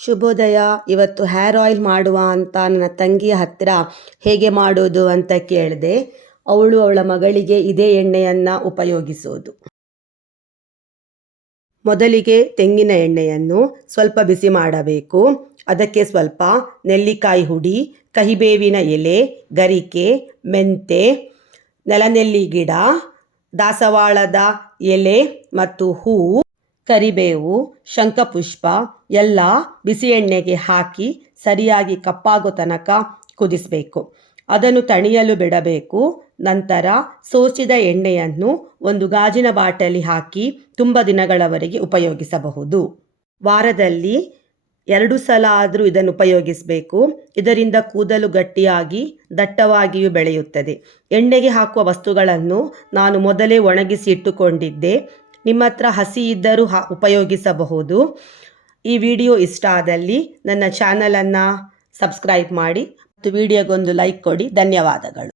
ಶುಭೋದಯ. ಇವತ್ತು hair oil ಮಾಡುವ ಅಂತ ನನ್ನ ತಂಗಿಯ ಹತ್ತಿರ ಹೇಗೆ ಮಾಡೋದು ಅಂತ ಕೇಳಿದೆ. ಅವಳ ಮಗಳಿಗೆ ಇದೇ ಎಣ್ಣೆಯನ್ನು ಉಪಯೋಗಿಸೋದು. ಮೊದಲಿಗೆ ತೆಂಗಿನ ಎಣ್ಣೆಯನ್ನು ಸ್ವಲ್ಪ ಬಿಸಿ ಮಾಡಬೇಕು. ಅದಕ್ಕೆ ಸ್ವಲ್ಪ ನೆಲ್ಲಿಕಾಯಿ ಹುಡಿ, ಕಹಿಬೇವಿನ ಎಲೆ, ಗರಿಕೆ, ಮೆಂತೆ, ನೆಲನೆಲ್ಲಿ ಗಿಡ, ದಾಸವಾಳದ ಎಲೆ ಮತ್ತು ಹೂವು, ಕರಿಬೇವು, ಶಂಖಪುಷ್ಪ ಎಲ್ಲ ಬಿಸಿ ಎಣ್ಣೆಗೆ ಹಾಕಿ ಸರಿಯಾಗಿ ಕಪ್ಪಾಗೋ ತನಕ ಕುದಿಸಬೇಕು. ಅದನ್ನು ತಣಿಯಲು ಬಿಡಬೇಕು. ನಂತರ ಸೋಸಿದ ಎಣ್ಣೆಯನ್ನು ಒಂದು ಗಾಜಿನ ಬಾಟಲಿ ಹಾಕಿ ತುಂಬ ದಿನಗಳವರೆಗೆ ಉಪಯೋಗಿಸಬಹುದು. ವಾರದಲ್ಲಿ 2 ಸಲ ಆದರೂ ಇದನ್ನು ಉಪಯೋಗಿಸಬೇಕು. ಇದರಿಂದ ಕೂದಲು ಗಟ್ಟಿಯಾಗಿ ದಟ್ಟವಾಗಿಯೂ ಬೆಳೆಯುತ್ತದೆ. ಎಣ್ಣೆಗೆ ಹಾಕುವ ವಸ್ತುಗಳನ್ನು ನಾನು ಮೊದಲೇ ಒಣಗಿಸಿ ಇಟ್ಟುಕೊಂಡಿದ್ದೆ. ನಿಮ್ಮ ಹತ್ರ ಹಸಿ ಇದ್ದರೂ ಉಪಯೋಗಿಸಬಹುದು. ಈ ವಿಡಿಯೋ ಇಷ್ಟ ಆದಲ್ಲಿ ನನ್ನ ಚಾನಲನ್ನು ಸಬ್ಸ್ಕ್ರೈಬ್ ಮಾಡಿ ಮತ್ತು ವಿಡಿಯೋಗೊಂದು ಲೈಕ್ ಕೊಡಿ. ಧನ್ಯವಾದಗಳು.